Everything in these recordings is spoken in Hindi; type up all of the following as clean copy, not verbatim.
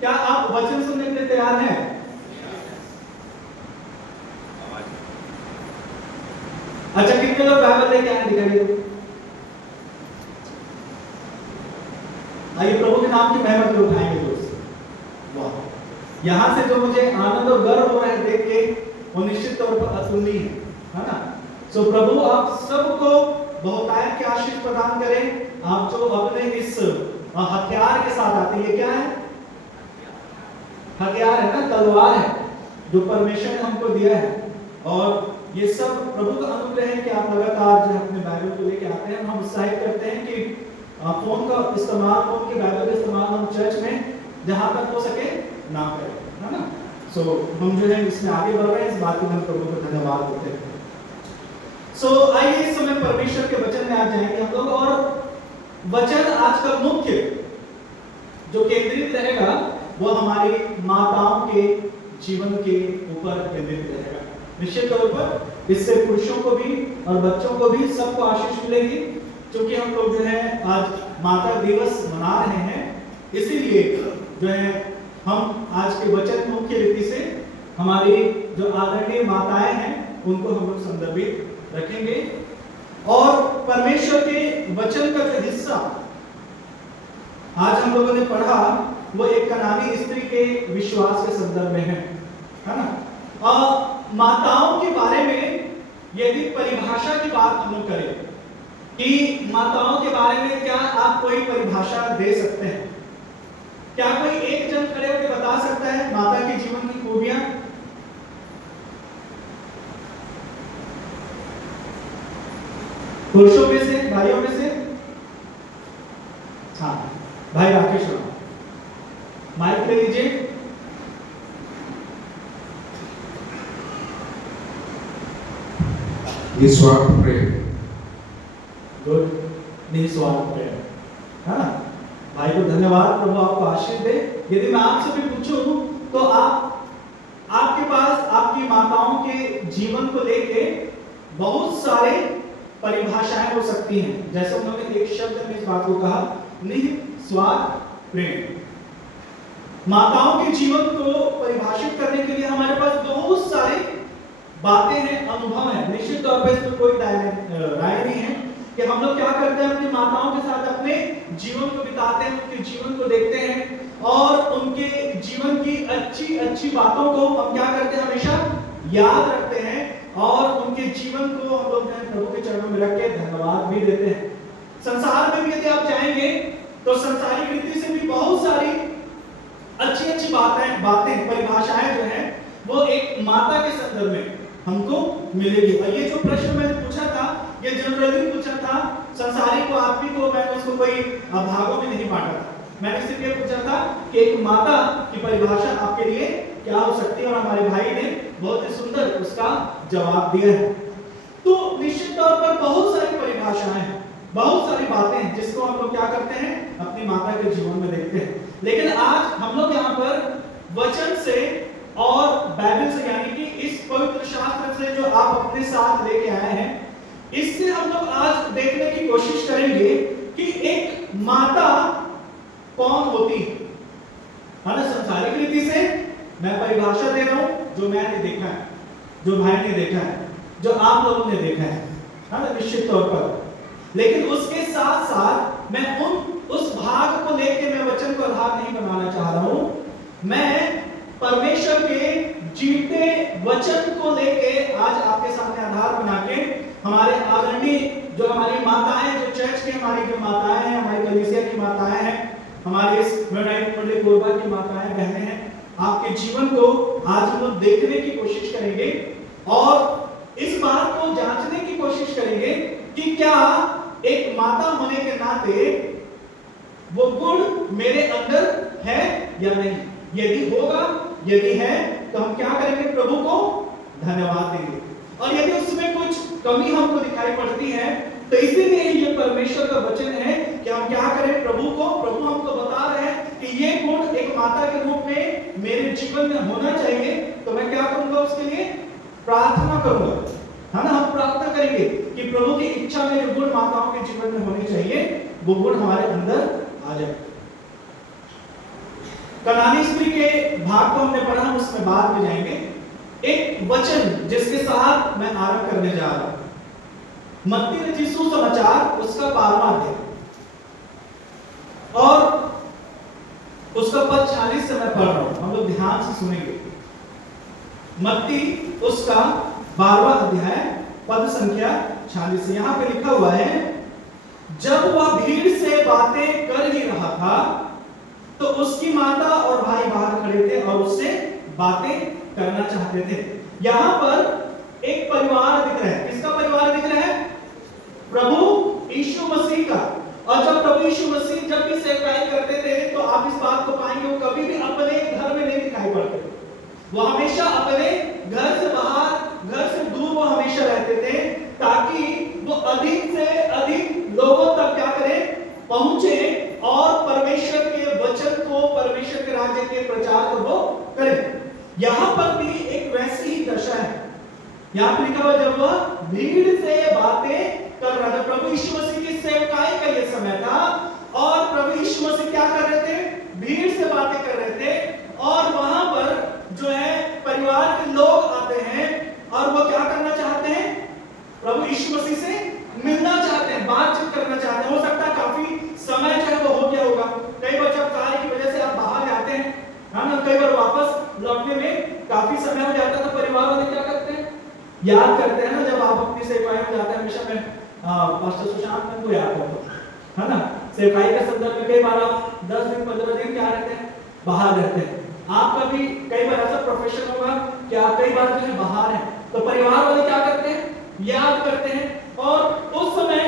क्या आप वचन सुनने के लिए तैयार हैं? अच्छा, कितने लोग बाइबल लेके आए दिखाइए। आइए प्रभु के नाम की महिमा को उठाएंगे दोस्त। वाह, यहाँ से जो मुझे आनंद और गर्व हो रहा है देख के, वो निश्चित तौर पर अतुलनीय है ना। सो प्रभु आप सबको बहुतायत की आशीष प्रदान करें। आप जो अपने इस हथियार के साथ आते हैं, ये क्या है? हथियार है ना, तलवार है जो परमेश्वर ने हमको दिया है। और ये सब प्रभु का अनुग्रह है कि आप लगातार जो अपने बाइबल को लेके आते हैं। हम उत्साहित करते हैं कि फोन का इस्तेमाल, फोन के बाइबल का इस्तेमाल हम चर्च में जहां तक हो सके ना करें, है ना। सो हम जो है इसमें आगे बढ़ रहे हैं, इस बात के हम प्रभु को धन्यवाद देते हैं। सो आइए इस समय परमेश्वर के वचन में आ जाएंगे हम लोग। और वचन आज का मुख्य जो केंद्रित रहेगा वो हमारी माताओं के जीवन के ऊपर केंद्रित रहेगा। निश्चित तौर पर इससे पुरुषों को भी और बच्चों को भी सबको आशीष मिलेगी, क्योंकि हम लोग जो है आज माता दिवस मना रहे हैं। इसीलिए जो है हम आज के वचन मुख्य रीति से हमारी जो आदरणीय माताएं हैं उनको हम लोग संदर्भित रखेंगे। और परमेश्वर के वचन का जो हिस्सा आज हम लोगों ने पढ़ा वो एक कनानी स्त्री के विश्वास के संदर्भ में है ना। माताओं के बारे में यदि परिभाषा की बात हम लोग करें कि माताओं के बारे में क्या आप कोई परिभाषा दे सकते हैं? क्या कोई एक जन खड़े होकर बता सकता है माता के जीवन की खूबियां? पुरुषों में से, भाइयों में से? हाँ, भाई राकेश राव, माइक ले लीजिए। निस्वार्थ प्रेम। गुड, निस्वार्थ प्रेम, है ना। भाई को धन्यवाद, प्रभु आपको आशीष दे। यदि मैं आपसे भी पूछूं तो आपके पास आपकी माताओं के जीवन को लेके बहुत सारे परिभाषाएं हो सकती हैं। जैसे उन्होंने एक शब्द में इस बात को कहा, निस्वार्थ प्रेम। माताओं के जीवन को परिभाषित करने के लिए हमारे पास बहुत सारे बातें हैं, अनुभव है। निश्चित तौर पर इसमें कोई राय नहीं है कि हम लोग क्या करते हैं, अपनी माताओं के साथ अपने जीवन को बिताते हैं, उनके जीवन को देखते हैं और उनके जीवन की अच्छी अच्छी बातों को हम क्या करते हैं, हमेशा याद रखते हैं और उनके जीवन को हम लोग प्रभु के चरणों में रख के धन्यवाद भी देते हैं। संसार में भी यदि आप जाएंगे तो संसारिक रीति से भी बहुत सारी अच्छी अच्छी बातें परिभाषाएं जो है वो एक माता के संदर्भ में हमको मिलेगी। और ये जो प्रश्न मैंने पूछा था, ये जनरली पूछा था, संसारिक को आत्मिक को मैंने उसको कोई भागों में नहीं बांटा था। मैंने सिर्फ ये पूछा था कि एक माता की परिभाषा आपके लिए क्या हो सकती है, और हमारे भाई ने बहुत ही सुंदर उसका जवाब दिया है। तो निश्चित तौर पर बहुत सारी परिभाषाएं हैं, बहुत सारी बातें हैं जिसको हम लोग क्या करते हैं, अपनी माता के जीवन में देखते हैं। लेकिन आज हम लोग यहाँ पर वचन से और बाइबल से, यानी कि इस पवित्र शास्त्र से जो आप अपने साथ लेके आए हैं, इससे हम लोग आज देखने की कोशिश करेंगे कि एक माता कौन होती है ना। संसारिक रीति से मैं परिभाषा दे रहा हूं जो मैंने देखा है, जो भाई ने देखा है, जो आप लोगों ने देखा है ना, निश्चित तौर पर। लेकिन उसके साथ साथ मैं उस भाग को लेके मैं वचन को आधार नहीं बनाना चाह रहा हूं। मैं परमेश्वर के जीते वचन को लेके आज आपके सामने आधार बना के हमारे आदरणीय जो हमारी माताएं, जो चर्च की हमारी जो माताएं हैं, हमारी कलीसिया की माताएं हैं, हमारे इस मेनाइट मंडली कोरबा की माताएं बहनें हैं, आपके जीवन को आज हम लोग देखने की कोशिश करेंगे और इस बात को जांचने की कोशिश करेंगे कि क्या एक माता होने के नाते वो गुण मेरे अंदर है या नहीं। यदि होगा, यदि है तो हम क्या करेंगे, प्रभु को धन्यवाद देंगे। और यदि उसमें कुछ कमी हमको दिखाई पड़ती है तो इसीलिए ये परमेश्वर का वचन है कि हम क्या करें, प्रभु हमको बता रहे हैं कि ये गुण एक माता के रूप में मेरे जीवन में होना चाहिए। तो मैं क्या करूंगा, उसके लिए प्रार्थना करूंगा, है ना। हम प्रार्थना करेंगे कि प्रभु की इच्छा में जो गुण माताओं के जीवन में होने चाहिए वो गुण हमारे अंदर आ जाए। कनानी स्त्री के भाग को हमने पढ़ा, हम उसमें बाद में जाएंगे। एक वचन जिसके साथ मैं आरंभ करने जा रहा हूं, मत्ती रचित सुसमाचार उसका 12वां अध्याय और उसका पद 46 से मैं पढ़ रहा हूं, हम लोग ध्यान से सुनेंगे। मत्ती उसका 12वां अध्याय पद संख्या 46। यहां पे लिखा हुआ है, जब वह भीड़ से बातें कर ही रहा था तो उसकी माता और भाई बाहर खड़े थे और उससे बातें करना चाहते थे। यहां पर एक परिवार दिख रहा है। किसका परिवार दिख रहा है? प्रभु यीशु मसीह का। और जब प्रभु यीशु मसीह जब भी सेवकाई करते थे तो आप इस बात को पाएंगे वो कभी भी अपने घर में नहीं दिखाई पड़ते, वो हमेशा अपने घर से बाहर, घर से दूर वो हमेशा रहते थे, ताकि वो अधिक से अधिक लोगों तक क्या करें, पहुंचे और परमेश्वर के वचन को, परमेश्वर के राज्य के प्रचार को वो करें। यहां पर भी एक वैसी ही दशा है। यहां पर लिखा हुआ, जब वह भीड़ से बातें कर रहा था, प्रभु यीशु मसीह की सेवकाई का यह समय था और प्रभु यीशु मसीह क्या कर रहे थे? भीड़ से बातें कर रहे थे और वहां पर जो है परिवार के लोग आते हैं और वो क्या करना चाहते हैं? प्रभु यीशु मसीह से मिलना चाहते हैं, बातचीत करना चाहते हैं। हो सकता है काफी समय जो है वो हो गया होगा, कई बार जब कार्य की वजह से आप बाहर जाते हैं, है ना, कई बार वापस लौटने में काफी समय हो जाता है, तो परिवार वाले क्या करते हैं? याद करते हैं ना, जब आप अपनी सेवकाई में जाते हैं। हमेशा मैं पास्टर सुशांत को याद करता हूं, है ना, सेवकाई के संदर्भ में कई बार आप 10 दिन 15 दिन क्या रहते हैं? बाहर रहते हैं। आपका भी कई बार ऐसा प्रोफेशन होगा कि आप कई बार जो है बाहर हैं, तो परिवार वाले क्या करते हैं? याद करते हैं। और उस समय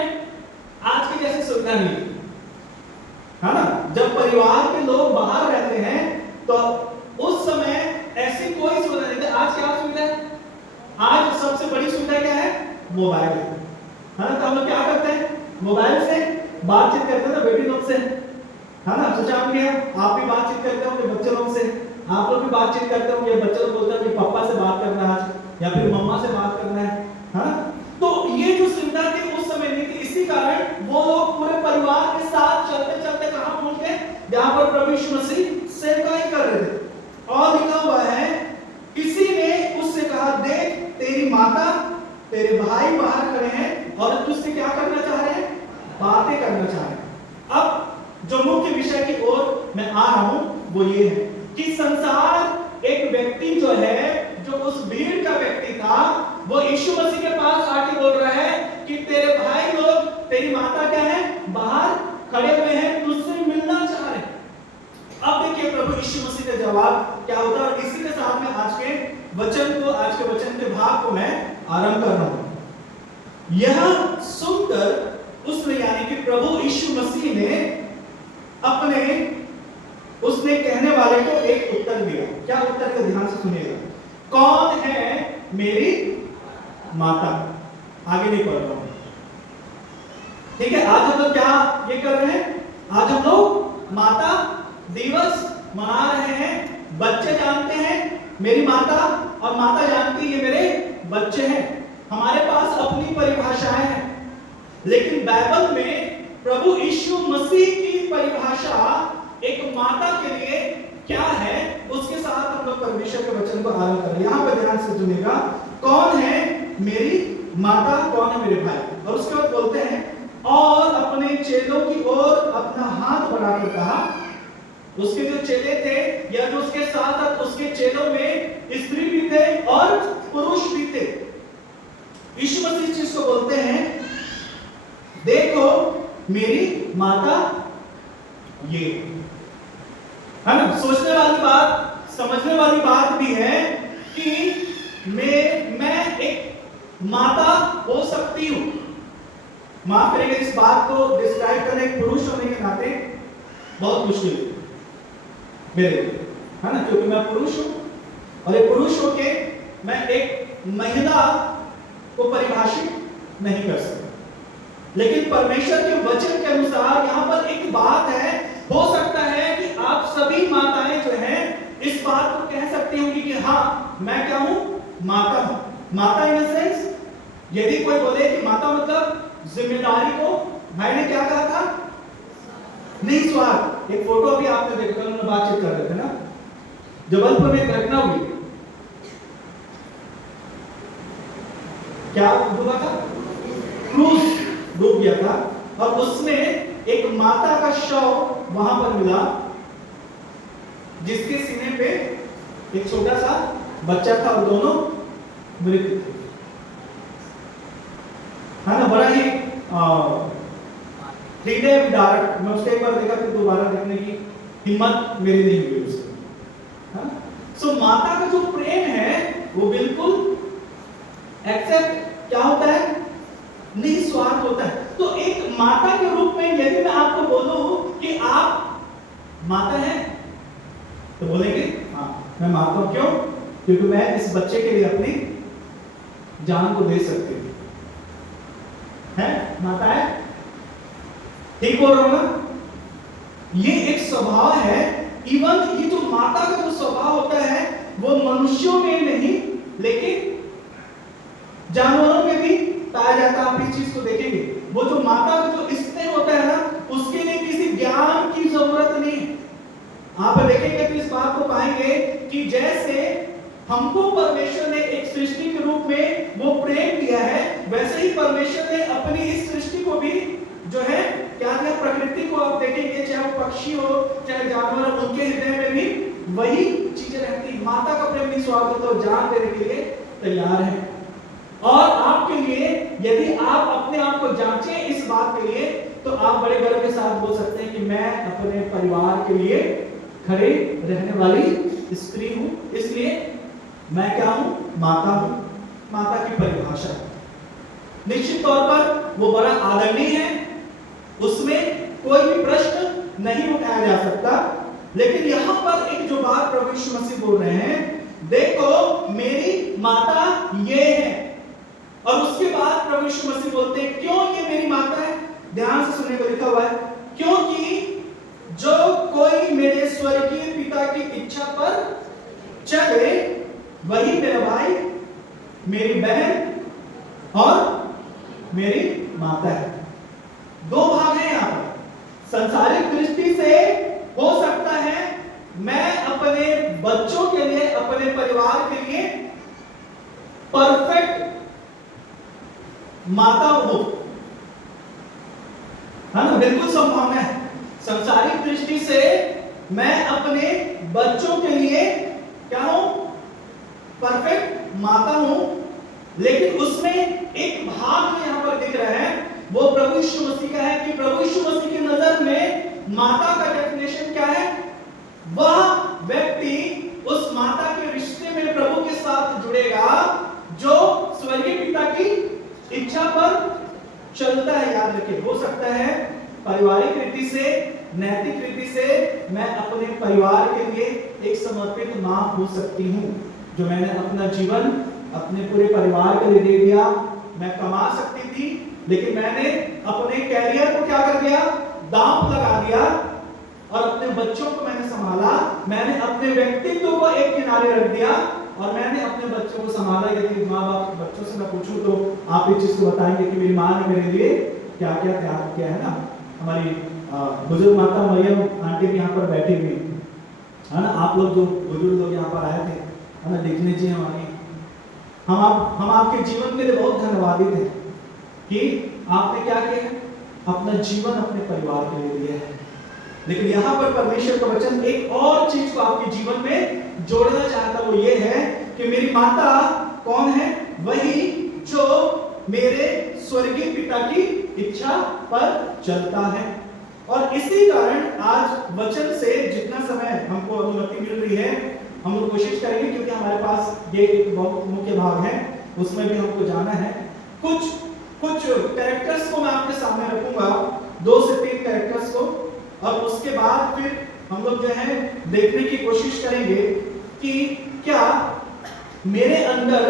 आज की जैसी सुविधा नहीं है ना, जब परिवार के लोग बाहर रहते हैं तो उस समय ऐसी कोई सुविधा नहीं है। आज क्या सुविधा है? आज सबसे बड़ी सुविधा क्या है? मोबाइल है ना। तो हम लोग क्या करते हैं? मोबाइल से बातचीत करते हैं ना बेटी लोग से, है ना। सुशांत भैया आप भी बातचीत करते होंगे बच्चे लोग से, आप लोग भी बातचीत करते होंगे। बच्चे लोग बोलते हैं कि पापा से बात करना है आज, या फिर मम्मा से बात करना है, हाँ। तो ये जो सुविधा थी उस समय नहीं थी, इसी कारण वो लोग पूरे परिवार के साथ चलते चलते कहां पहुंच गए? जहां पर प्रभु यीशु मसीह सेवकाई कर रहे थे। और लिखा हुआ है, किसी ने उससे कहा, देख तेरी माता तेरे भाई बाहर खड़े हैं और तुझसे क्या करना चाह रहे हैं? बातें करना चाह रहे हैं। अब जो मुख्य विषय की ओर मैं आ रहा हूं वो ये है कि संसार, एक व्यक्ति जो है, जो उस भीड़ का व्यक्ति था, वो यीशु मसीह के पास आके बोल रहा है कि तेरे भाई लोग, तेरी माता क्या है? बाहर खड़े हुए हैं, तुझसे मिलना चाह रहे हैं। अब देखिए प्रभु यीशु मसीह का जवाब क्या होता है। और इसी के साथ में आज के वचन को, आज के वचन के भाग को मैं आरंभ कर रहा हूं। यह सुनकर उसने, यानी कि प्रभु यीशु मसीह ने अपने, उसने कहने वाले को एक उत्तर दिया। क्या उत्तर दिया? ध्यान से सुनिएगा। कौन है मेरी माता? आगे नहीं पढ़ रहा हूं, ठीक है। आज हम लोग क्या ये कर रहे हैं? आज हम लोग माता दिवस मना रहे हैं। बच्चे जानते हैं मेरी माता, और माता जानती है ये मेरे बच्चे हैं। हमारे पास अपनी परिभाषाएं हैं, लेकिन बाइबल में प्रभु यीशु मसीह की परिभाषा एक माता के लिए क्या है, उसके साथ हम लोग परमेश्वर के वचन को आरंभ करें। यहां पर ध्यान से सुनिएगा, कौन है मेरी माता, कौन है मेरे भाई? और उसके बाद बोलते हैं, और अपने चेलों की ओर अपना हाथ बढ़ाकर कहा। उसके जो चेले थे, या जो उसके साथ साथ उसके चेलों में स्त्री भी थे और पुरुष भी थे। यीशु मसीह चीज को बोलते हैं, देखो मेरी माता ये, है ना। सोचने वाली बात, समझने वाली बात भी है कि मैं एक माता हो सकती हूं। माफ करेंगे, इस बात को डिस्क्राइब करना एक पुरुष होने के नाते बहुत मुश्किल है मेरे लिए, है ना, क्योंकि मैं पुरुष हूं और एक पुरुष होके मैं एक महिला को परिभाषित नहीं कर सकता। लेकिन परमेश्वर के वचन के अनुसार यहां पर एक बात है, हो सकता है कि आप सभी माताएं जो हैं इस बात को कह सकती होंगी कि हाँ मैं क्या हूं? माता हूं। माता इन द सेंस, यदि कोई बोले कि माता मतलब जिम्मेदारी को, भाई ने क्या कहा था? निस्वार्थ। एक फोटो भी आपने देखा, कल हम बातचीत कर रहे थे ना, जबलपुर में घटना हुई, क्या हुआ था? क्रूज डूब गया था और उसमें एक माता का शव वहां पर मिला, जिसके सीने पे एक छोटा सा बच्चा था और दोनों मृत थे। है ना, बड़ा ही 3D डायरेक्ट, मैं उसको एक बार देखा फिर दोबारा देखने की हिम्मत मेरी नहीं हुई उससे। सो माता का जो प्रेम है वो बिल्कुल एक्सेप्ट क्या होता है? निस्वार्थ होता है। तो एक माता के रूप में यदि मैं आपको बोलूं कि आप माता हैं, तो बोलेंगे हाँ मैं माता हूं। क्यों? क्योंकि मैं इस बच्चे के लिए अपनी जान को दे सकती हूं। है माता है, ठीक बोल रहा हूं ना? ये एक स्वभाव है। इवन ये जो माता का जो स्वभाव होता है वो मनुष्यों में नहीं लेकिन जानवरों में भी पाया जाता है। आप इस चीज को देखेंगे, वो जो माता का जो स्नेह होता है ना, उसके लिए किसी ज्ञान की जरूरत नहीं। आप देखेंगे तो इस बात को पाएंगे कि जैसे हमको परमेश्वर ने एक सृष्टि के रूप में वो प्रेम दिया है, वैसे ही परमेश्वर ने अपनी इस सृष्टि को भी जो है क्या दिया? प्रकृति को आप देखेंगे, चाहे वो पक्षी हो चाहे जानवर, उनके हृदय में भी वही चीजें रहती। माता का प्रेम निस्वार्थ होता है, जान देने के लिए तैयार है। और आपके लिए यदि आप अपने आप को जांचें इस बात के लिए, तो आप बड़े गर्व के साथ बोल सकते हैं कि मैं अपने परिवार के लिए खड़े रहने वाली स्त्री हूं, इसलिए मैं क्या हूं? माता हूं। माता की परिभाषा निश्चित तौर पर वो बड़ा आदरणीय है, उसमें कोई भी प्रश्न नहीं उठाया जा सकता। लेकिन यहां पर एक जो बात प्रभु यीशु मसीह बोल रहे हैं, देखो मेरी माता ये है। और उसके बाद प्रभु यीशु मसीह बोलते हैं क्यों ये मेरी माता है? ध्यान से सुनने को लिखा हुआ है, क्योंकि जो कोई मेरे स्वर्गीय पिता की इच्छा पर चले वही मेरा भाई, मेरी बहन और मेरी माता है। दो भाग हैं यहां पर। संसारिक दृष्टि से हो सकता है मैं अपने बच्चों के लिए, अपने परिवार के लिए परफेक्ट माता हो, है ना, बिल्कुल संभावना है। संसारिक दृष्टि से मैं अपने बच्चों के लिए क्या हूं? परफेक्ट माता हूं। लेकिन उसमें एक भाग जो यहां पर दिख रहा है वो प्रभु यीशु मसीह का है कि प्रभु यीशु मसीह की नजर में माता का डेफिनेशन क्या है? वह व्यक्ति उस माता के रिश्ते में प्रभु के साथ जुड़ेगा जो स्वर्गीय पिता की इच्छा पर चलता है। याद रखिए, हो सकता है पारिवारिक रीति से, नैतिक रीति से मैं अपने परिवार के लिए एक समर्पित मां हो सकती हूं, जो मैंने अपना जीवन अपने पूरे परिवार के लिए दे दिया। मैं कमा सकती थी लेकिन मैंने अपने कैरियर को क्या कर दिया? दांव लगा दिया और अपने बच्चों को मैंने संभाला। मैंने अपने व्यक्तित्व को एक किनारे रख दिया और मैंने अपने बच्चों को संभाला। यदि माँ बाप बच्चों से मैं पूछूं तो आप इस चीज को बताएंगे कि मेरी माँ ने मेरे लिए क्या क्या त्याग किया है ना। हमारी बुजुर्ग माता मरियम आंटी भी यहाँ पर बैठी हुई है ना। आप लोग जो बुजुर्ग लोग यहाँ पर आए थे, है ना, दिखने जी हमारी, हम आपके जीवन के लिए बहुत धन्यवादी थे कि आपने क्या किया है? अपना जीवन अपने परिवार के लिए दिया है। लेकिन यहाँ पर परमेश्वर का वचन एक और चीज को आपके जीवन में जोड़ना चाहता, वो ये है कि मेरी माता कौन है? वही जो मेरे स्वर्गीय पिता की इच्छा पर चलता है। और इसी कारण आज वचन से जितना समय हमको अनुमति मिल रही है, हम लोग कोशिश करेंगे, क्योंकि हमारे पास ये एक बहुत मुख्य भाग है, उसमें भी हमको जाना है। कुछ कैरेक्टर्स को मैं आपके सामने रखूंगा, 2 से 3 कैरेक्टर्स को, और उसके बाद फिर हम लोग जो है देखने की कोशिश करेंगे कि क्या मेरे अंदर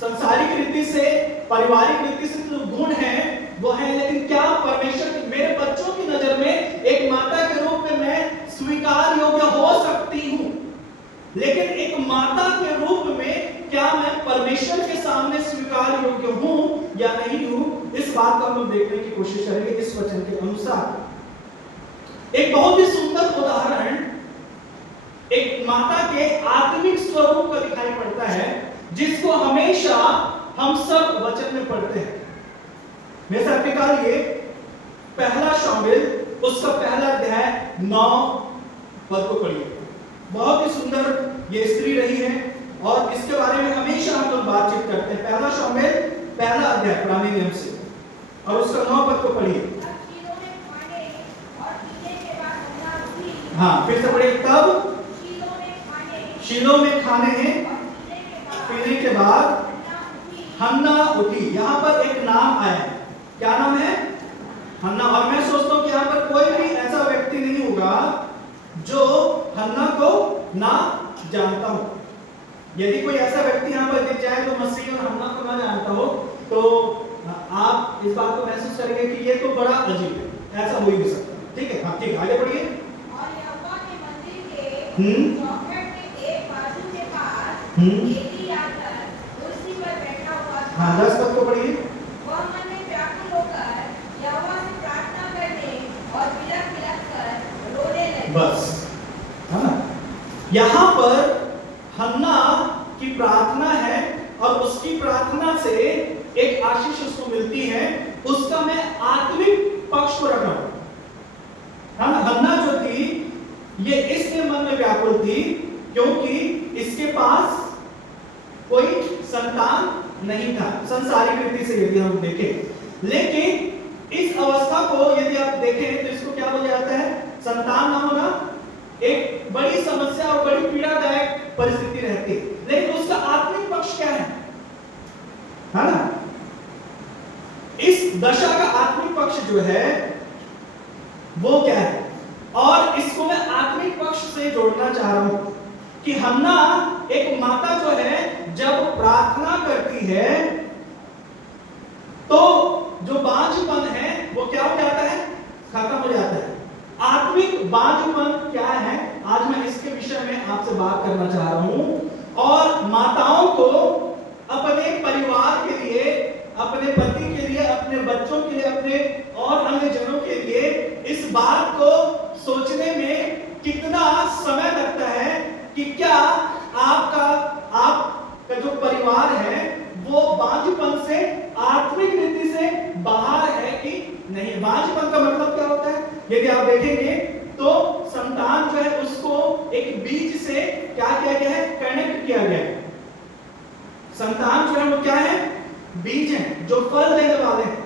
संसारिक रीति से, पारिवारिक रीति से जो गुण है वो है, लेकिन क्या परमेश्वर मेरे बच्चों की नजर में एक माता के रूप में मैं स्वीकार योग्य हो सकती हूं। लेकिन एक माता के रूप में क्या मैं परमेश्वर के सामने स्वीकार योग्य हूं या नहीं हूं, इस बात को हम लोग देखने की कोशिश करेंगे इस वचन के अनुसार। एक बहुत ही सुंदर उदाहरण एक माता के आत्मिक स्वरूप का दिखाई पड़ता है, जिसको हमेशा हम सब वचन में पढ़ते हैं। मेरे साथ निकालिए पहला शामिल उसका पहला अध्याय 9 पद को पढ़िए। बहुत ही सुंदर ये स्त्री रही है और इसके बारे में हमेशा हम लोग बातचीत करते हैं। पहला शामिल पहला अध्याय पुराने नियम से और उसका 9 पद को पढ़िए। हाँ, फिर से पढ़िए। तब शीलो में खाने पीने के बाद हन्ना उठी। यहाँ पर एक नाम आया, क्या नाम है? हन्ना। और मैं सोचता हूँ कि यहाँ पर कोई भी ऐसा व्यक्ति नहीं होगा जो हन्ना को ना जानता हो। यदि कोई ऐसा व्यक्ति यहाँ पर दिख जाए जो मसीह और हन्ना को ना जानता हो, तो आप इस बात को महसूस करेंगे कि ये तो बड़ा अजीब है, ऐसा हो ही नहीं सकता। ठीक है, हाँ ठीक, आगे बढ़िए। और यहोवा के मंदिर के चौखट में एक बाजू के पास एली आकर कुर्सी पर बैठा हुआ था। हाँ, 10 पद को पढ़िए। वह मन में व्याकुल होकर यहोवा से प्रार्थना करने और बिलख बिलख कर रोने लगी। बस, है ना? यहाँ पर हन्ना की प्रार्थना है और उसकी प्रार्थना से एक आशीष उसको मिलती है। उसका मैं आत्मिक पक्ष को रखा हूं। हन्ना जो थी ये इसके मन में व्याकुल थी क्योंकि इसके पास कोई संतान नहीं था संसारिक रीति से यदि हम देखें। लेकिन इस अवस्था को यदि आप देखें तो इसको क्या बोला जाता है? संतान ना होना एक बड़ी समस्या और बड़ी पीड़ादायक परिस्थिति रहती है। लेकिन उसका आत्मिक पक्ष क्या है ना? इस दशा का आत्मिक पक्ष जो है वो क्या है? और इसको मैं आत्मिक पक्ष से जोड़ना चाह रहा हूं कि हन्ना एक माता जो है जब प्रार्थना करती है तो जो बांझपन है वो क्या हो जाता है? खत्म हो जाता है। आत्मिक बांझपन क्या है? आज मैं इसके विषय में आपसे बात करना चाह रहा हूं। और माताओं को अपने परिवार के लिए, अपने पति के लिए, अपने बच्चों के लिए, अपने और अन्य जनों के लिए इस बात को सोचने में कितना समय लगता है कि क्या आपका जो परिवार है वो बांझपन से आत्मिक रीति से बाहर है कि नहीं। बांझपन का मतलब क्या होता है? यदि आप देखेंगे तो संतान जो है उसको एक बीज से क्या किया गया है? कनेक्ट किया गया है। संतान जो है वो क्या है? बीज है जो फल देने वाले हैं।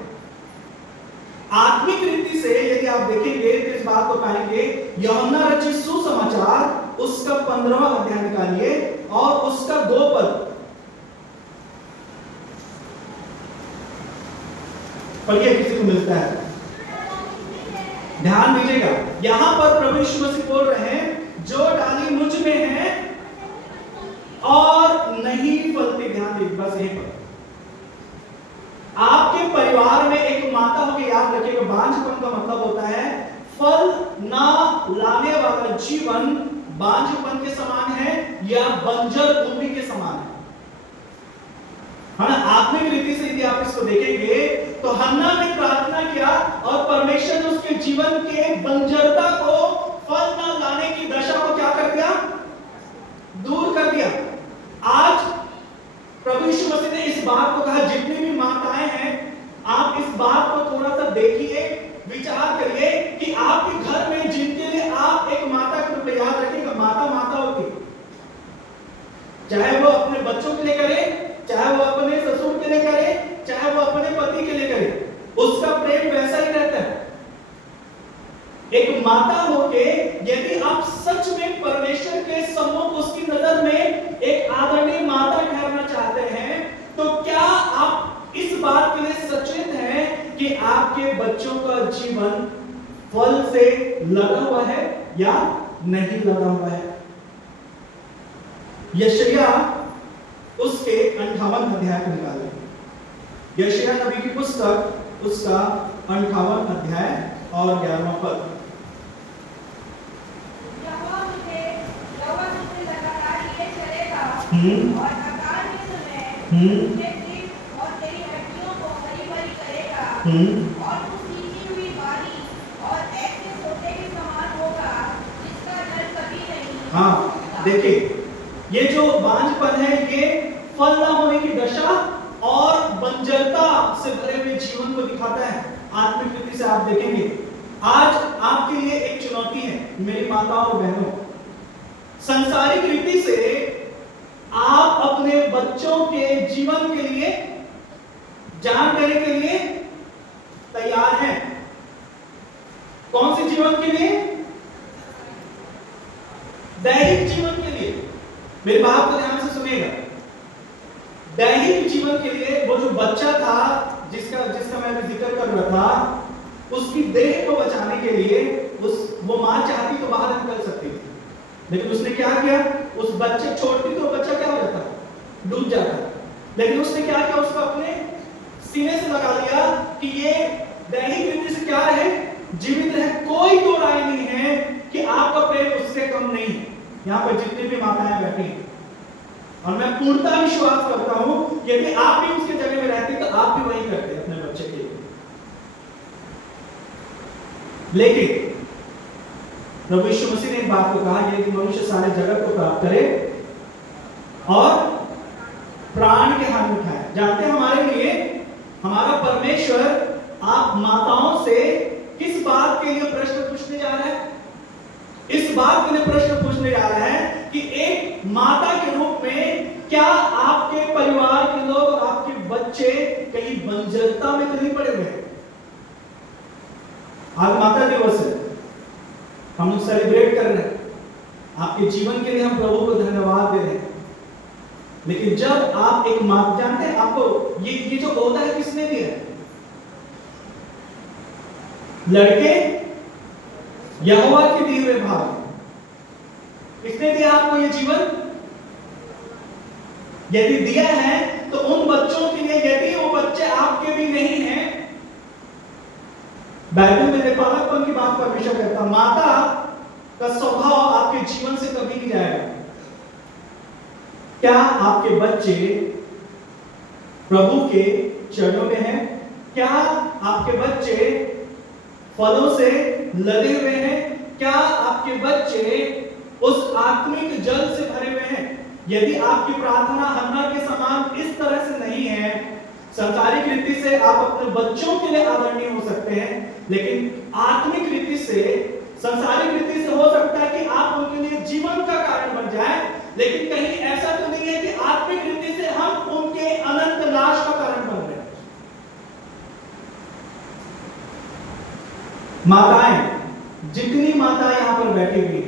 आत्मिक रीति से यदि आप देखेंगे तो इस बात को पाएंगे। यूहन्ना रचित सुसमाचार उसका 15वां अध्याय निकालिए और उसका 2 पद पढ़िए, किसी को मिलता है ध्यान दीजिएगा। यहां पर प्रभु यीशु मसीह बोल रहे हैं जो डाली मुझ में है और नहीं फलती। ध्यान दीजिए, बस यहीं पर आपके परिवार में एक माता होगी। याद रखिएगा, बांझपन का मतलब होता है फल ना लाने वाला जीवन बांझपन के समान है या बंजर भूमि के समान है ना? आत्मिक रीति से यदि आप इसको देखेंगे तो हन्ना ने प्रार्थना किया और परमेश्वर ने उसके जीवन के बंजरता को, फल ना लाने की दशा को क्या कर दिया? दूर कर दिया। आज प्रभु यीशु मसीह ने इस बात को कहा, जितनी भी माताएं हैं आप इस बात को थोड़ा सा देखिए, विचार करिए कि आपके घर में जिनके लिए आप एक माता के रूप में, याद रखिएगा माता माता होती, चाहे वो अपने बच्चों के लिए करे, चाहे वो अपने ससुर के लिए करे, चाहे वो अपने पति के लिए करे, उसका प्रेम वैसा ही रहता है। एक माता होके यदि आप सच में परमेश्वर के सम्मुख उसकी नजर में एक आदरणीय माता ठहरना चाहते हैं तो क्या आप इस बात के लिए सचेत हैं कि आपके बच्चों का जीवन फल से लगा हुआ है या नहीं लगा हुआ है? यशायाह उसके 58 अध्याय को निकालें। यशायाह नबी की पुस्तक उसका 58 अध्याय और 11वां पद। और अकाल के समय तुझे पीठ और तेरी हड्डियों को हरी भरी करेगा और तू सींची हुई बारी और ऐसे सोते के समान हाँ देखिए, ये जो बांझपन है ये फल ना होने की दशा और बंजरता से भरे हुए जीवन को दिखाता है। आत्मिक रीति से आप देखेंगे, आज आपके लिए एक चुनौती है मेरी माताओं और बहनों। संसारिक रीति से आप अपने बच्चों के जीवन के लिए, जान देने के लिए तैयार हैं। कौन से जीवन के लिए? दैहिक जीवन के लिए। मेरी बात को ध्यान से सुनिएगा। दैहिक जीवन के लिए वो जो बच्चा था जिसका मैं अभी जिक्र कर रहा था, उसकी देह को बचाने के लिए वो मां चाहती तो बाहर निकल सकती थी, लेकिन उसने क्या किया? उस बच्चे छोड़ती तो बच्चा क्या हो जाता? डूब जाता। लेकिन उसने क्या किया? उसको अपने सीने से लगा लिया कि ये दैहिक रीति से क्या है? जीवित है। कोई दो राय नहीं है कि आपका प्रेम उससे कम नहीं है। यहाँ पर जितनी भी माताएं बैठी हैं, और मैं पूर्णतः विश्वास करता हूं यदि आप भी उसके जगह में रहते तो आप भी वही करते अपने बच्चे के लिए। लेकिन प्रभु यीशु मसीह ने एक बात को कहा, यदि मनुष्य सारे जगत को प्राप्त करे और प्राण के हानि उठाए। जानते हैं हमारे लिए हमारा परमेश्वर आप माताओं से किस बात के लिए प्रश्न पूछने जा रहा है? इस बात के लिए प्रश्न पूछने जा रहा है कि एक माता के रूप में क्या आपके परिवार के लोग और आपके बच्चे कहीं बंजरता में तो नहीं पड़े हुए? आज माता दिवस है, हम लोग सेलिब्रेट कर रहे हैं, आपके जीवन के लिए हम प्रभु को धन्यवाद दे रहे हैं। लेकिन जब आप एक मां, जानते हैं आपको ये जो ओहदा है किसने दिया है? लड़के यहोवा के दिए हुए भाग। किसने दिया आपको ये जीवन? यदि दिया है तो उन बच्चों के लिए, यदि वो बच्चे आपके भी नहीं हैं, बाइबल में नेपालकपन की बात परमेश्वर कहता, माता का स्वभाव आपके जीवन से कभी नहीं जाएगा। क्या आपके बच्चे प्रभु के चरणों में हैं? क्या आपके बच्चे फलों से लदे हुए हैं? क्या आपके बच्चे उस आत्मिक जल से भरे हुए हैं? यदि आपकी प्रार्थना हन्ना के समान इस तरह से नहीं है, संसारिक रीति से आप अपने बच्चों के लिए आदरणीय हो सकते हैं, लेकिन आत्मिक रीति से, संसारिक रीति से हो सकता है कि आप उनके लिए जीवन का कारण बन जाए, लेकिन कहीं ऐसा तो नहीं है कि आत्मिक रीति से हम उनके अनंत नाश का कारण बन रहे हैं। माताएं, जितनी माताएं यहां पर बैठी हुई,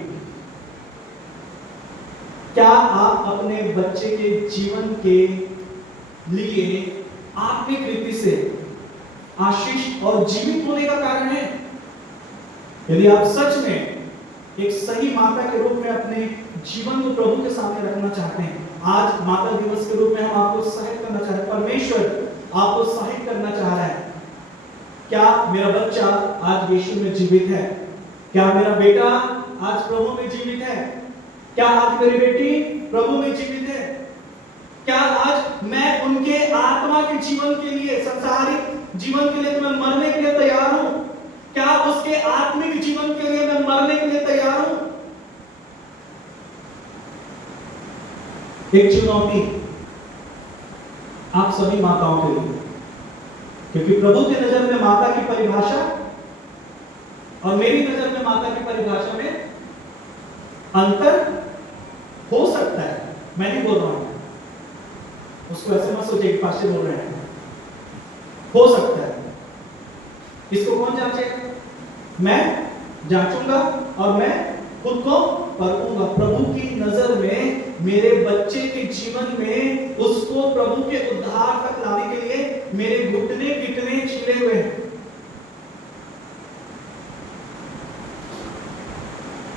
क्या आप अपने बच्चे के जीवन के लिए आत्मिक रीति से आशीष और जीवित होने का कारण है? यदि आप सच में एक सही माता के रूप में अपने जीवन को प्रभु के सामने रखना चाहते हैं, आज माता दिवस के रूप में हम आपको सहायता करना चाहते हैं। परमेश्वर आपको सहायता करना चाह रहा है। क्या मेरा बच्चा आज यीशु में जीवित है? क्या मेरा बेटा आज प्रभु में जीवित है? क्या आज मेरी बेटी प्रभु में जीवित है? क्या आज मैं उनके आत्मा के जीवन के लिए, संसारिक जीवन के लिए तो मैं मरने के लिए तैयार हूं? क्या उसके आत्मिक जीवन के लिए मैं मरने के लिए तैयार हूं? एक चुनौती आप सभी माताओं के लिए, क्योंकि प्रभु की नजर में माता की परिभाषा और मेरी नजर में माता की परिभाषा में अंतर हो सकता है। मैं नहीं बोल रहा हूं, उसको ऐसे मत सोचिए कि पास्टर बोल रहे हैं। हो सकता है। इसको कौन जांचेगा? मैं जांचूंगा और मैं खुद को परखूंगा। प्रभु की नजर में मेरे बच्चे के जीवन में उसको प्रभु के उद्धार तक लाने के लिए मेरे घुटने कितने छिले हुए हैं।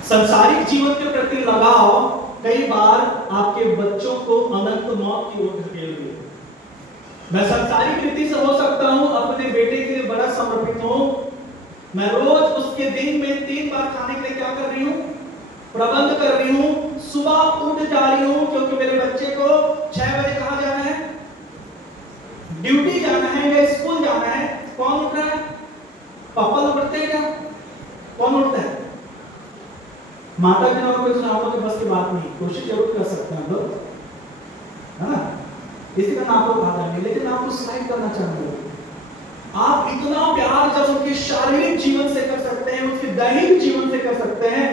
संसारिक जीवन के प्रति लगाव कई बार आपके बच्चों को अनंत मौत की ओर धकेल दिए। मैं संसारिक रीति से हो सकता हूं अपने बेटे के लिए बड़ा समर्पित हूं, मैं रोज उसके दिन में 3 बार खाने के लिए क्या कर रही हूं? प्रबंध कर रही हूं। सुबह उठ जा रही हूं क्योंकि मेरे बच्चे को 6 बजे कहां जाना है? ड्यूटी जाना है या स्कूल जाना है। कौन उठ रहा है? पापा लोग उठते हैं क्या? कौन उठता है? माता पिता को सुनाओ तो बस की बात नहीं, कोशिश जरूर कर सकते हैं हम लोग, है ना, इसी का नाम तो खाता नहीं, लेकिन आप उत्साहित करना चाहते हो। आप इतना प्यार जब उनके शारीरिक जीवन से कर सकते हैं, उसके दैनिक जीवन से कर सकते हैं,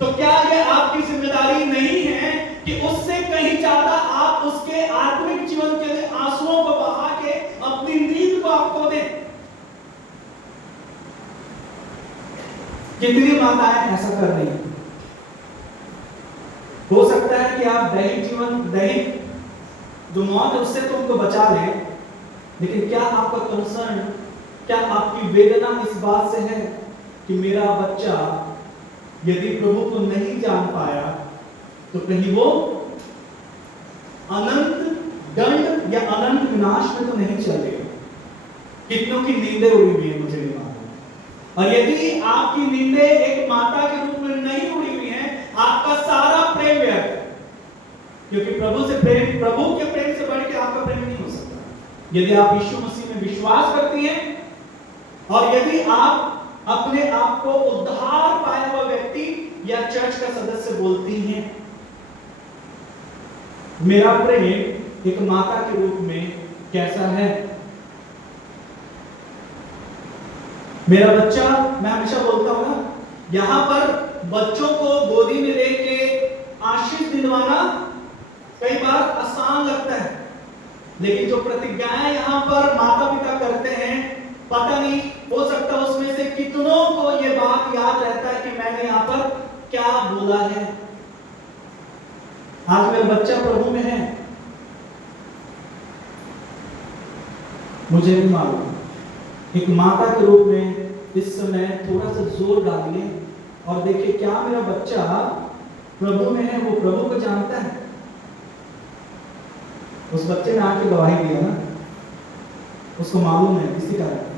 तो क्या यह आपकी जिम्मेदारी नहीं है कि उससे कहीं ज्यादा आप उसके आत्मिक जीवन के लिए आंसुओं को बहा के अपनी नींद को आपको दें? कितनी माताएं ऐसा कर रही हैं? हो सकता है कि आप दैनिक जीवन, दैनिक जो मौत है उससे तो उनको बचा लें, लेकिन क्या आपका कंसर्न, क्या आपकी वेदना इस बात से है कि मेरा बच्चा यदि प्रभु को नहीं जान पाया तो कहीं वो अनंत दंड या अनंत विनाश में तो नहीं चलेगा? कितनों की नींदें उड़ी हुई है, मुझे नहीं मालूम। और यदि आपकी नींदें एक माता के रूप में नहीं उड़ी हुई हैं, आपका सारा प्रेम व्यर्थ है, क्योंकि प्रभु से प्रेम, प्रभु के प्रेम से बढ़ के आपका प्रेम नहीं हो सकता। यदि आप यीशु मसीह में विश्वास करती हैं और यदि आप अपने आप को उद्धार पाया हुआ व्यक्ति या चर्च का सदस्य बोलती हैं, मेरा प्रेम एक माता के रूप में कैसा है? मेरा बच्चा, मैं हमेशा बोलता हूं ना, यहां पर बच्चों को गोदी में लेके आशीष दिलवाना कई बार आसान लगता है, लेकिन जो प्रतिज्ञाएं यहां पर माता पिता करते हैं, पता नहीं, हो सकता उसमें से कितनों को यह बात याद रहता है कि मैंने यहां पर क्या बोला है। आज मेरा बच्चा प्रभु में है, मुझे नहीं मालूम। एक माता के रूप में इस समय थोड़ा सा जोर डालिए और देखिए क्या मेरा बच्चा प्रभु में है, वो प्रभु को जानता है। उस बच्चे ने आके गवाही दिया ना, उसको मालूम है किसी कारण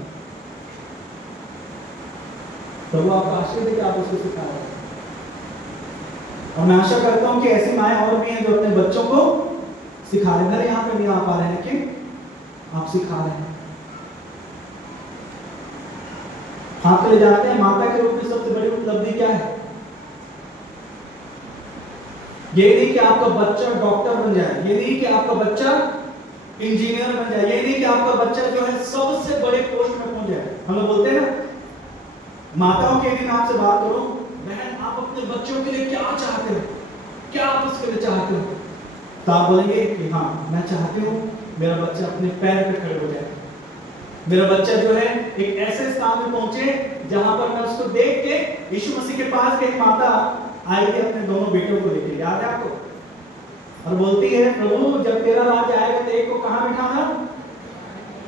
प्रभु आपका आशीर्वाद देकर आप उसको सिखा रहे हैं। और मैं आशा करता हूं कि ऐसी माएं और भी हैं जो अपने बच्चों को सिखा रहे हैं। यहाँ पे नहीं आ पा रहे हैं, लेकिन आप सिखा रहे हैं। हाथ ले जाते हैं। माता के रूप में सबसे बड़ी उपलब्धि क्या है? ये नहीं कि आपका बच्चा डॉक्टर बन जाए, ये नहीं कि आपका बच्चा इंजीनियर बन जाए, ये नहीं कि आपका बच्चा जो है सबसे बड़े पोस्ट में पहुंच जाए। हम लोग बोलते हैं ना, माताओं के दिन आपसे बात करो, बहन आप अपने बच्चों के लिए क्या चाहते हो, क्या आप उसके लिए चाहते हो? तो आप बोलेंगे कि हाँ मैं चाहती हूँ मेरा बच्चा अपने पैर पे खड़े हो जाए, मेरा बच्चा जो है एक ऐसे स्थान में पहुंचे जहां पर मैं उसको देख के, यीशु मसीह के पास एक माता आई थी अपने दोनों बेटों को लेके, याद है आपको? और बोलती है प्रभु जब तेरा राज आएगा तो एक को कहां बिठाना?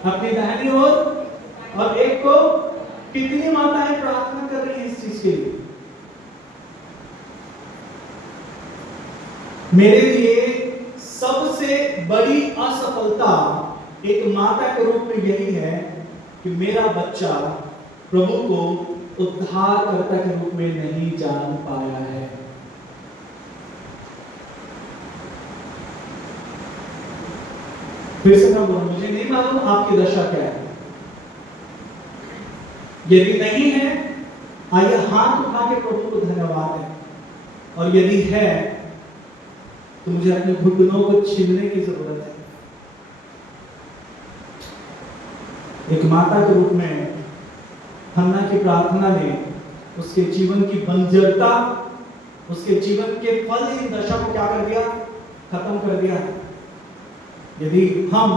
अपनी दाहिनी ओर, और एक को। कितनी माताएं प्रार्थना कर रही हैं इस चीज के लिए? मेरे लिए सबसे बड़ी असफलता एक माता के रूप में यही है कि मेरा बच्चा प्रभु को उद्धारकर्ता के रूप में नहीं जान पाया है। फिर से मैं बोलूं, मुझे नहीं मालूम आपकी दशा क्या है। यदि नहीं है, आइए हाथ उठा के प्रभु को धन्यवाद है, और यदि है तो मुझे अपने घुटनों को छीनने की जरूरत है। एक माता के रूप में हन्ना की प्रार्थना ने उसके जीवन की बंजरता, उसके जीवन के फलहीन दशा को क्या कर दिया? खत्म कर दिया। यदि हम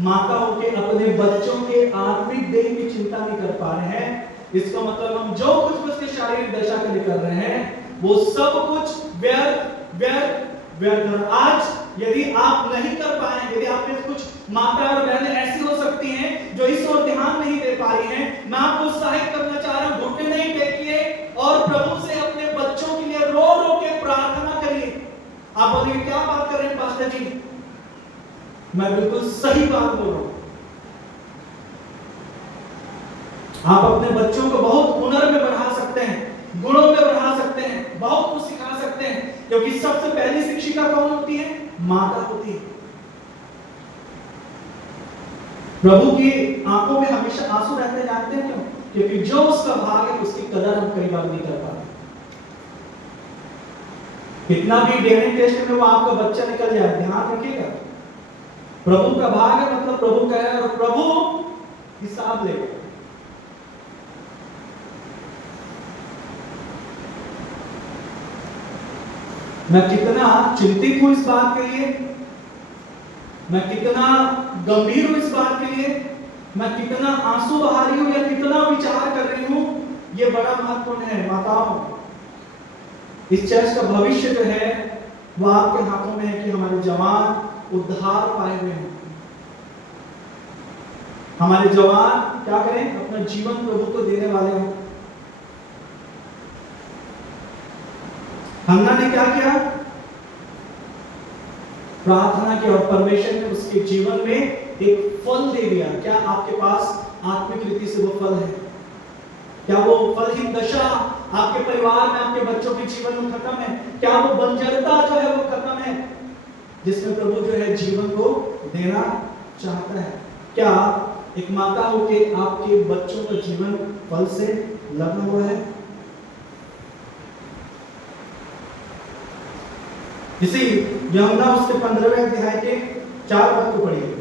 माता होके अपने बच्चों के आत्मिक देह की चिंता नहीं कर पा रहे हैं, इसका मतलब हम जो कुछ उसकी शारीरिक दशा के लिए कर रहे हैं वो सब कुछ व्यर्थ व्यर्थ व्यर्थ। आज यदि आप नहीं कर पाए, यदि आप में कुछ माता और बहनें ऐसी हो सकती हैं जो इस ओर ध्यान नहीं दे पा रही हैं, मैं आपको उत्साहित करना चाह रहा हूं, घुटने नहीं टेकिए और प्रभु से अपने बच्चों के लिए रो रो के प्रार्थना करिए। आप बोलिए क्या बात कर रहे हैं पास्टर जी? मैं बिल्कुल सही बात बोल रहा हूं। आप अपने बच्चों को बहुत हुनर में बढ़ा सकते हैं, गुणों में बढ़ा सकते हैं, बहुत कुछ सिखा सकते हैं, क्योंकि सबसे पहली शिक्षिका कौन होती है? माता होती है। प्रभु की आंखों में हमेशा आंसू रहते, जानते हैं क्यों? क्योंकि जो उसका भाग है उसकी कदर हम कई बार नहीं कर पाते। कितना भी डीएनए टेस्ट में वो आपका बच्चा निकल जाए, ध्यान रखिएगा, प्रभु का भाग है, मतलब प्रभु का है, और प्रभु हिसाब लेगा। मैं कितना चिंतित हूं इस बात के लिए, मैं कितना गंभीर हूं इस बात के लिए, मैं कितना आंसू बहा रही हूं या कितना विचार कर रही हूं, ये बड़ा महत्वपूर्ण है। माताओं, इस चर्च का भविष्य जो है वो आपके हाथों में है कि हमारे जवान उद्धार पाए हुए हैं, हमारे जवान क्या करें, अपना जीवन प्रभु को देने वाले हों। हन्ना ने क्या किया, प्रार्थना की और परमेश्वर ने उसके जीवन में एक फल दे दिया। क्या आपके पास आत्मिक रीति से वो फल है? क्या वो फलहीन दशा आपके परिवार में, आपके बच्चों के जीवन में खत्म है? क्या वो बंजरता जो है वो खत्म है, जिसमें प्रभु जो है जीवन को देना चाहता है? क्या एक माता होके आपके बच्चों का जीवन फल से लगा हुआ है? इसी यूहन्ना उसके 15वें अध्याय के 4 पद को पढ़िए।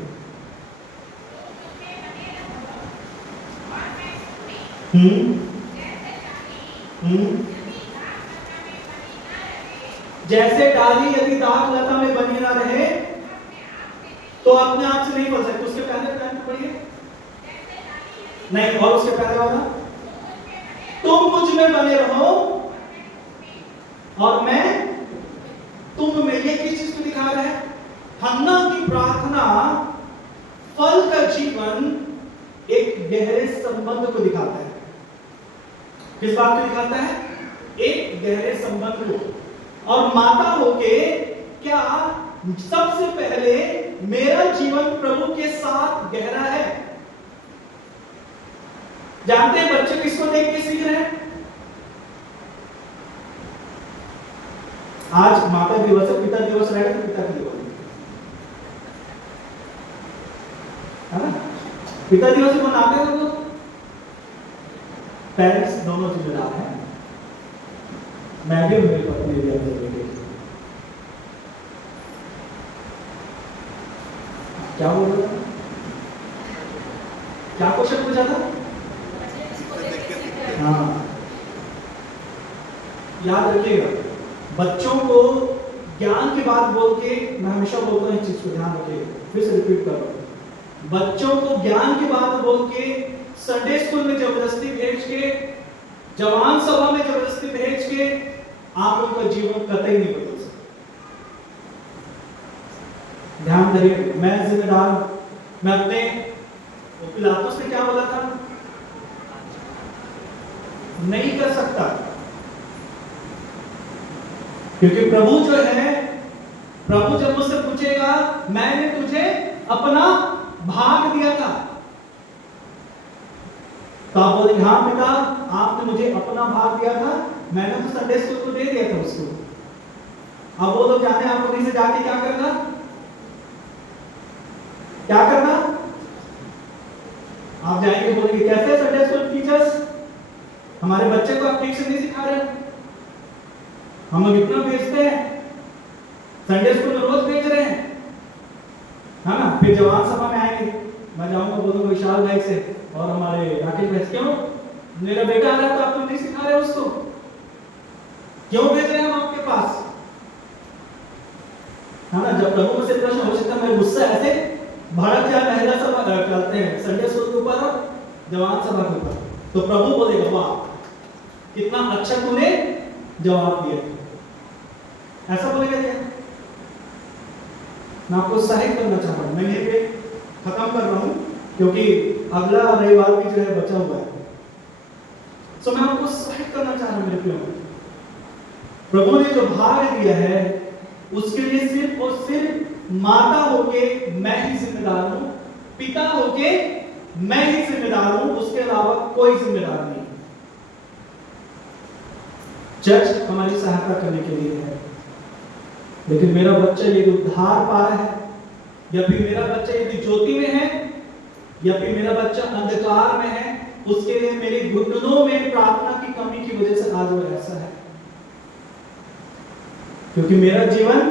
जैसे डाली यदि दाग लता में बनी ना रहे तो अपने आप से नहीं फल सकती। उसके पहले लाइन पढ़िए, नहीं, और उसके पहले वाला, तुम मुझ में बने रहो और मैं तुम में। ये किस चीज को दिखा रहा है? हन्ना की प्रार्थना फल का जीवन एक गहरे संबंध को दिखाता है। किस बात को दिखाता है? एक गहरे संबंध को। और माता होके क्या सबसे पहले मेरा जीवन प्रभु के साथ गहरा है? जानते हैं बच्चे किसको देख के सीख रहे हैं? आज माता दिवस है, पिता दिवस रहेगा तो पिता की दिवस है ना? पिता दिवस मनाते हैं तो पेरेंट्स दोनों जिम्मेदार हैं। मैं भी, मेरी पत्नी भी अपने बेटे। क्या बोल रहा था? क्या क्वेश्चन पूछा था? हाँ, याद रखिएगा, बच्चों को ज्ञान की बात बोल के, मैं हमेशा बोलता हूँ इस चीज को ध्यान रखिएगा, फिर से रिपीट कर रहा हूँ, बच्चों को ज्ञान की बात बोल के संडे स्कूल में जबरदस्ती भेज के, जवान सभा में जबरदस्ती भेज के आप उनका जीवन कतई नहीं बदल सकते। ध्यान करिए, मैं जिम्मेदार हूं। मैं अपने पिलातुस ने क्या बोला था? नहीं कर सकता, क्योंकि प्रभु जो है, प्रभु जब मुझसे पूछेगा मैंने तुझे अपना भाग दिया था, तो आप बोलेंगे हाँ पिता, आपने मुझे अपना भाग दिया था, मैंने तो संडे स्कूल को दे दिया था उसको। अब वो लोग जाते हैं आपको नहीं से जाके क्या करना, क्या करना? आप जाएंगे बोलेंगे कैसे संडे स्कूल टीचर्स, हमारे बच्चे को आप ठीक से नहीं सिखा रहे, हम लोग इतना भेजते हैं, संडे स्कूल में रोज भेज रहे हैं, है ना? फिर जवान सभा में आएंगे, मैं जाऊंगा बोलूंगा विशाल भाई से और हमारे राकेश भाई, क्यों मेरा बेटा आ रहा है तो आप तो नहीं सिखा रहे उसको, क्यों भेज रहे हैं हम आपके पास? है ना? जब प्रभु से प्रश्न हो सकता है, मेरा गुस्सा ऐसे भड़क जाए महिला सभा करते हैं संडे स्कूल के ऊपर और जवान सभा के ऊपर, तो प्रभु बोलेगा वाह कितना अच्छा तूने जवाब दिया। ऐसा बोलेगा क्या? मैं आपको उत्साहित करना चाह रहा हूं, मैं यहीं पे खत्म कर रहा हूं क्योंकि अगला रविवार भी जो है बचा हुआ है। तो मैं आपको उत्साहित करना चाह रहा हूं मेरे प्रियो, प्रभु ने जो भाग दिया है उसके लिए सिर्फ और सिर्फ माता होके मैं ही जिम्मेदार हूं, पिता होके मैं ही जिम्मेदार हूं, उसके अलावा कोई जिम्मेदार नहीं। चर्च हमारी सहायता करने के लिए है, लेकिन मेरा बच्चा यदि उद्धार पा रहा है, या फिर मेरा बच्चा यदि ज्योति में है, या फिर मेरा बच्चा अंधकार में है, उसके लिए मेरे घुटनों में प्रार्थना की कमी की वजह से आज वो ऐसा है। क्योंकि मेरा जीवन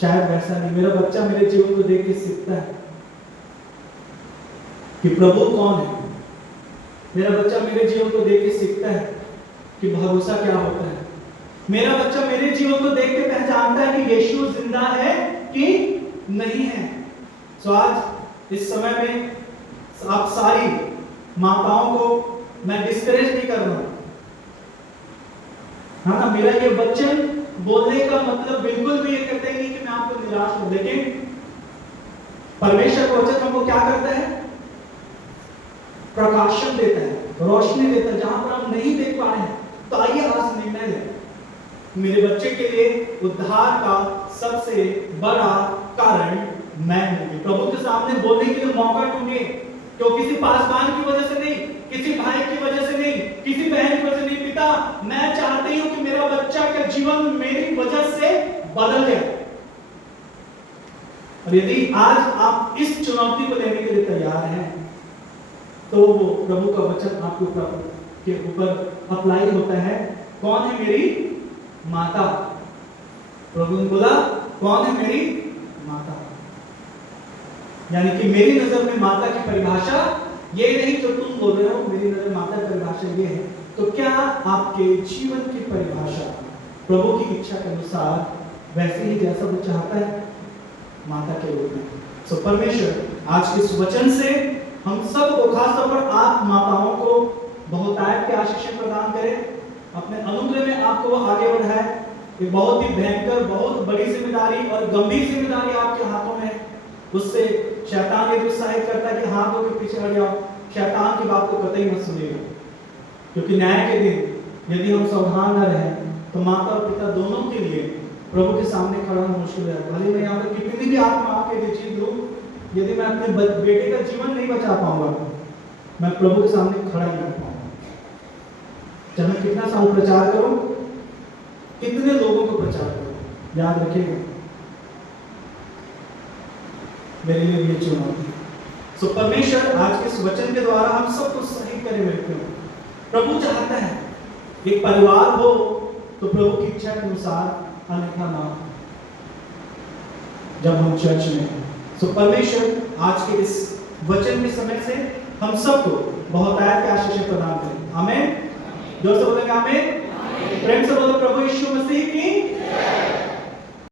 शायद वैसा नहीं, मेरा बच्चा मेरे जीवन को देख के सीखता है कि प्रभु कौन है। मेरा बच्चा मेरे जीवन को देख के सीखता है कि भरोसा क्या होता है। मेरा बच्चा मेरे जीवन को देख के पहचानता है कि यीशु जिंदा है कि नहीं है। सो आज इस समय में आप सारी माताओं को मैं डिस्करेज नहीं कर रहा हूं, है ना। मेरा ये वचन बोलने का मतलब बिल्कुल भी ये कहते नहीं कि मैं आपको निराश हूं, लेकिन परमेश्वर का वचन हमको क्या करता है, प्रकाशन देता है, रोशनी देता है जहां पर हम नहीं देख पा रहे हैं। तो आइए आज निर्णय लें, मेरे बच्चे के लिए उद्धार का सबसे बड़ा कारण मैं हूं। प्रभु के सामने बोलने के लिए मौका ढूंढिए, तो किसी पासवान की वजह से नहीं, किसी भाई की वजह से नहीं, किसी बहन की वजह से नहीं। पिता, मैं चाहती हूं कि मेरा बच्चा का जीवन मेरी वजह से बदल जाए। और यदि आज आप इस चुनौती को लेने के लिए तैयार हैं, तो वो प्रभु का वचन आपके ऊपर अप्लाई होता है। कौन है मेरी माता? प्रभु ने बोला कौन है मेरी माता, यानी कि मेरी नजर में माता की परिभाषा ये नहीं जो तुम बोल रहे हो, मेरी नजर में माता की परिभाषा ये है। तो क्या आपके जीवन की परिभाषा प्रभु की इच्छा के अनुसार वैसे ही जैसा वो चाहता है, माता के रूप में? सो परमेश्वर आज के इस वचन से हम सब को, खासतौर पर आप माताओं को बहुतायत के आशीष प्रदान करें, अपने अनुग्रह में आपको वो आगे बढ़ाए। ये बहुत ही भयंकर, बहुत बड़ी जिम्मेदारी और गंभीर जिम्मेदारी आपके हाथों में है। उससे शैतान ये उत्साहित करता है कि हाथों के पीछे हट जाओ, शैतान की बात को कतई मत सुनिएगा, क्योंकि न्याय के दिन यदि हम सावधान न रहें तो माता और पिता दोनों के लिए प्रभु के सामने खड़ा होना मुश्किल है। भले मैं यहाँ पर कितनी भी आत्मा आपके लिए जीत लूं, यदि मैं अपने बेटे का जीवन नहीं बचा पाऊंगा, मैं प्रभु के सामने खड़ा नहीं कर पाऊंगा। चाहे मैं कितना साल प्रचार करूं, कितने लोगों को प्रचार करूं, याद रखिएगा मेरे लिए ये चुनौती। सो परमेश्वर आज के इस वचन के द्वारा हम सबको सही करे मिलते हो। प्रभु चाहता है एक परिवार हो तो प्रभु की इच्छा के अनुसार, अन्यथा ना हो। जब हम चर्च में, सो परमेश्वर आज के इस वचन के समय से हम सबको बहुतायत के आशीष प्रदान करें। आमीन। जोर से बोलेंगे आमीन। प्रेम से बोलो प्रभु यीशु मसीह की जय।